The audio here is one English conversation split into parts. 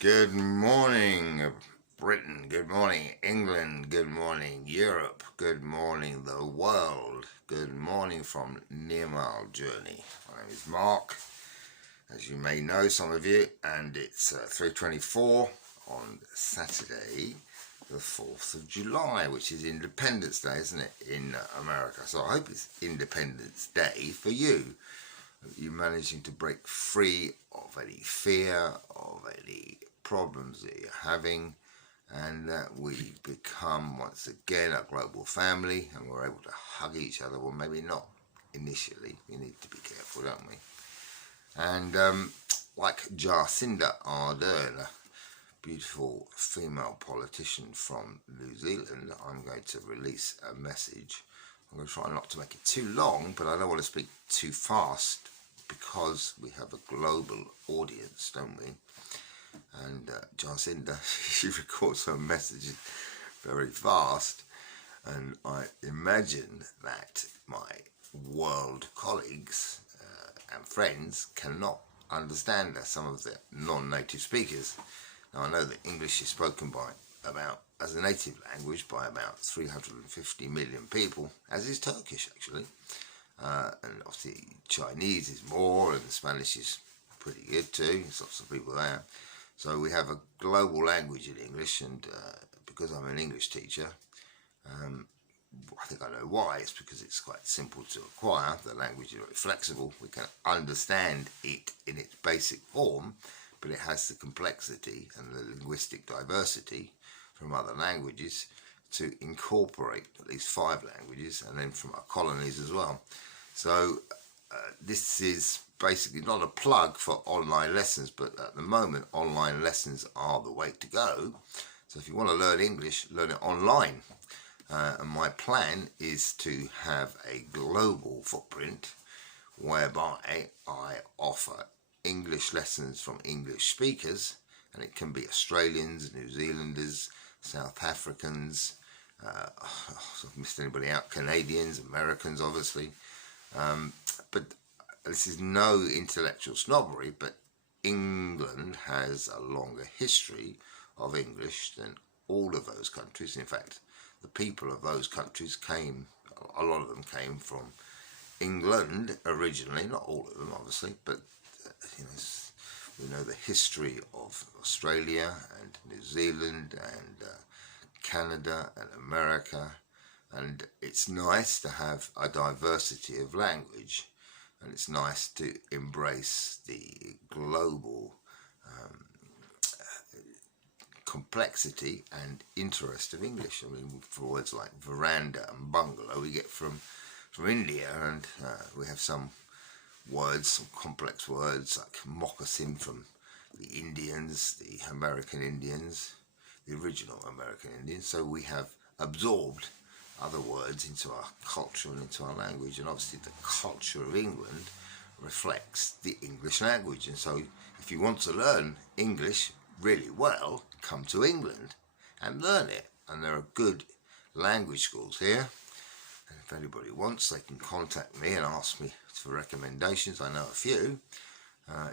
Good morning, Britain. Good morning, England. Good morning, Europe. Good morning, the world. Good morning from Near Mile Journey. My name is Mark, as you may know, some of you, and it's 3:24 on Saturday, the 4th of July, which is Independence Day, isn't it, in America? So I hope it's Independence Day for you. You're managing to break free of any fear, of any problems that you're having, and that we become once again a global family and we're able to hug each other. Well, maybe not initially. We need to be careful, don't we? And like Jacinda Ardern, a beautiful female politician from New Zealand, I'm going to release a message. I'm going to try not to make it too long, but I don't want to speak too fast because we have a global audience, don't we? And Jacinda, she records her messages very fast, and I imagine that my world colleagues and friends cannot understand her, some of the non-native speakers. Now I know that English is spoken by about, as a native language, by about 350 million people, as is Turkish actually. And obviously Chinese is more, and Spanish is pretty good too. There's lots of people there. So we have a global language in English, and because I'm an English teacher, I think I know why. It's because it's quite simple to acquire. The language is very flexible. We can understand it in its basic form, but it has the complexity and the linguistic diversity from other languages to incorporate at least 5 languages, and then from our colonies as well. So this is basically not a plug for online lessons, but at the moment online lessons are the way to go. So if you want to learn English, learn it online. And my plan is to have a global footprint whereby I offer English lessons from English speakers, and it can be Australians, New Zealanders, South Africans, I've missed anybody out, Canadians, Americans obviously, but this is no intellectual snobbery, but England has a longer history of English than all of those countries. In fact, the people of those countries came, a lot of them came from England originally, not all of them obviously, but you know, we know the history of Australia and New Zealand and Canada and America, and it's nice to have a diversity of language, and it's nice to embrace the global complexity and interest of English. I mean, for words like veranda and bungalow, we get from India, and we have some words, some complex words like moccasin from the Indians, the American Indians, the original American Indians. So we have absorbed other words into our culture and into our language, and obviously the culture of England reflects the English language. And so if you want to learn English really well, come to England and learn it. And there are good language schools here, and if anybody wants, they can contact me and ask me for recommendations. I know a few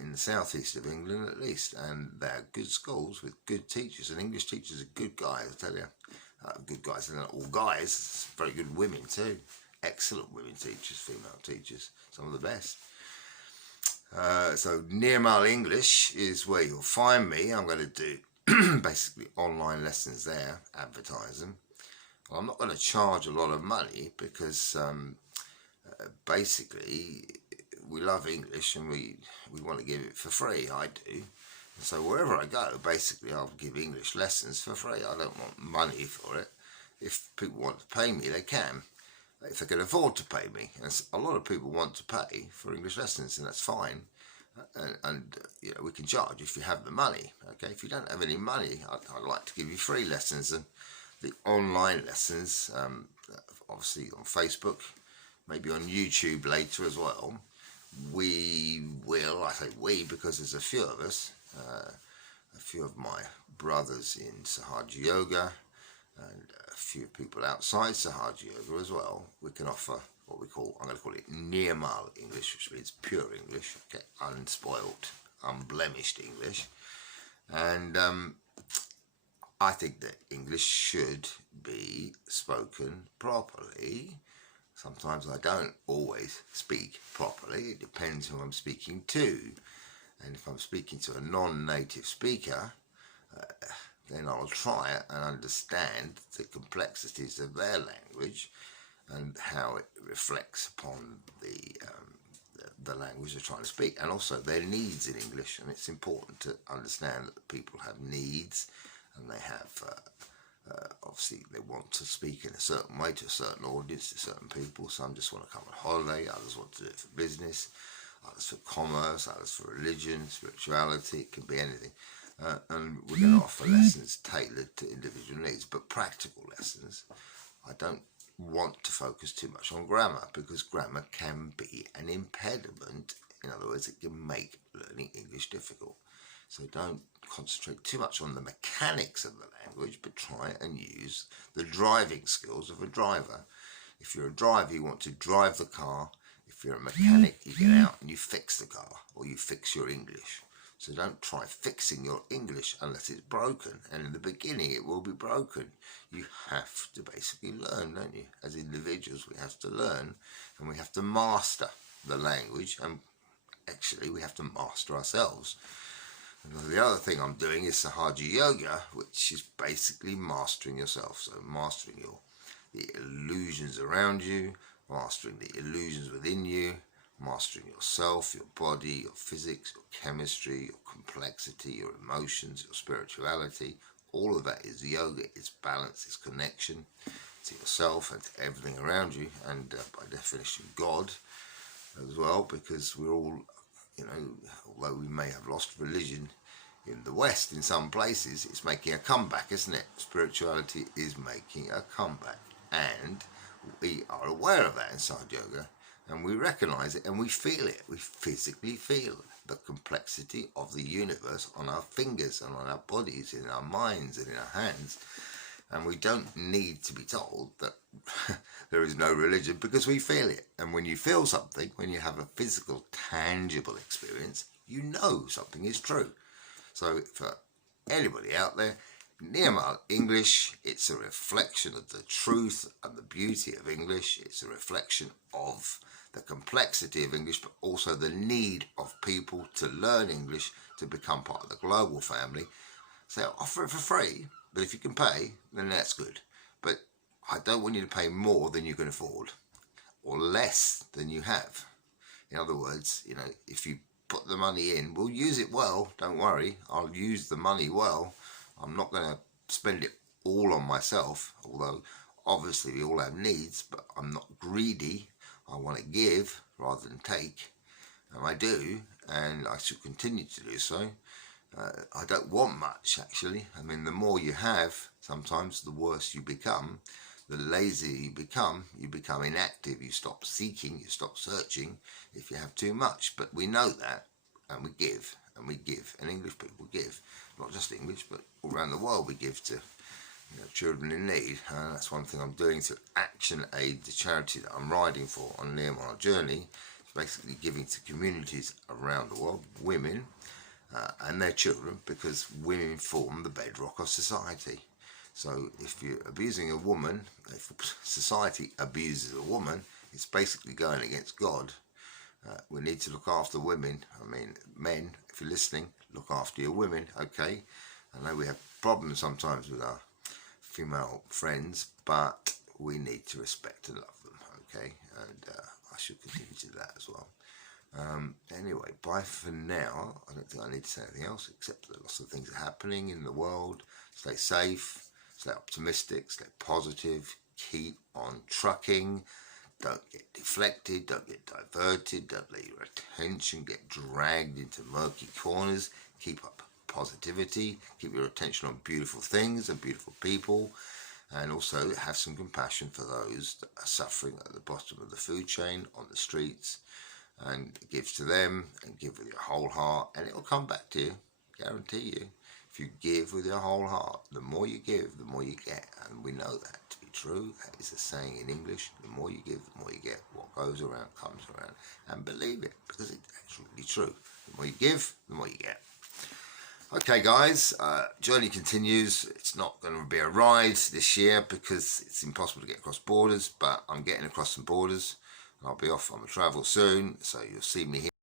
in the southeast of England at least, and they're good schools with good teachers, and English teachers are good guys, I tell you. Good guys, they're not all guys, very good women too, excellent women teachers, female teachers, some of the best. So Near Mile English is where you'll find me. I'm going to do basically online lessons there, advertise them. Well, I'm not going to charge a lot of money because basically we love English and we want to give it for free. I do. And so wherever I go, basically I'll give English lessons for free. I don't want money for it. If people want to pay me, they can, if they can afford to pay me. And a lot of people want to pay for English lessons, and that's fine. And you know, we can charge if you have the money. Okay, if you don't have any money, I'd like to give you free lessons. And the online lessons, obviously on Facebook, maybe on YouTube later as well. We will, I say we because there's a few of us, a few of my brothers in Sahaja Yoga and a few people outside Sahaja Yoga as well. We can offer what we call, I'm going to call it Near Mile English, which means pure English, okay, unspoilt, unblemished English. And I think that English should be spoken properly. Sometimes I don't always speak properly. It depends who I'm speaking to. And if I'm speaking to a non-native speaker, then I'll try it and understand the complexities of their language and how it reflects upon the language they're trying to speak, and also their needs in English. And it's important to understand that people have needs, and they have obviously they want to speak in a certain way to a certain audience, to certain people. Some just want to come on holiday, others want to do it for business, others for commerce, others for religion, spirituality. It can be anything. And we're going to offer lessons tailored to individual needs, but practical lessons. I don't want to focus too much on grammar, because grammar can be an impediment. In other words, it can make learning English difficult. So don't concentrate too much on the mechanics of the language, but try and use the driving skills of a driver. If you're a driver, you want to drive the car. If you're a mechanic, you get out and you fix the car, or you fix your English. So don't try fixing your English unless it's broken. And in the beginning, it will be broken. You have to basically learn, don't you? As individuals, we have to learn, and we have to master the language. And actually, we have to master ourselves. And the other thing I'm doing is Sahaja Yoga, which is basically mastering yourself. So mastering the illusions around you, mastering the illusions within you, mastering yourself, your body, your physics, your chemistry, your complexity, your emotions, your spirituality. All of that is yoga. It's balance, it's connection to yourself and to everything around you, and by definition God as well, because we're all, although we may have lost religion in the West in some places, it's making a comeback, isn't it? Spirituality is making a comeback, and we are aware of that inside yoga. And we recognize it, and we feel it. We physically feel the complexity of the universe on our fingers and on our bodies, in our minds and in our hands. And we don't need to be told that there is no religion, because we feel it. And when you feel something, when you have a physical, tangible experience, you know something is true. So for anybody out there, Nirmal English, it's a reflection of the truth and the beauty of English. It's a reflection of the complexity of English, but also the need of people to learn English to become part of the global family. So I'll offer it for free, but if you can pay, then that's good. But I don't want you to pay more than you can afford, or less than you have. In other words, if you put the money in, we'll use it well, don't worry. I'll use the money well. I'm not going to spend it all on myself, although obviously we all have needs, but I'm not greedy. I want to give rather than take, and I do, and I should continue to do so. I don't want much, actually. I mean, the more you have, sometimes the worse you become. The lazier you become inactive, you stop seeking, you stop searching if you have too much. But we know that, and we give, and English people give. Not just English, but all around the world we give to children in need. And that's one thing I'm doing to Action Aid, the charity that I'm riding for on Nirmal Journey. It's basically giving to communities around the world, women and their children, because women form the bedrock of society. So if you're abusing a woman, if society abuses a woman, it's basically going against God. We need to look after women. I mean, men, if you're listening, look after your women, okay? I know we have problems sometimes with our female friends, but we need to respect and love them, okay? And I should continue to do that as well. Anyway, bye for now. I don't think I need to say anything else, except that lots of things are happening in the world. Stay safe, stay optimistic, stay positive, keep on trucking. Don't get deflected, don't get diverted, don't let your attention get dragged into murky corners. Keep up positivity, keep your attention on beautiful things and beautiful people, and also have some compassion for those that are suffering at the bottom of the food chain, on the streets, and give to them, and give with your whole heart, and it will come back to you, guarantee you. If you give with your whole heart, the more you give, the more you get, and we know that to be true. That is a saying in English: the more you give, the more you get. What goes around comes around, and believe it, because it's really true. The more you give, the more you get. Okay guys, journey continues. It's not going to be a ride this year because it's impossible to get across borders, but I'm getting across some borders. I'll be off on the travel soon, so you'll see me here.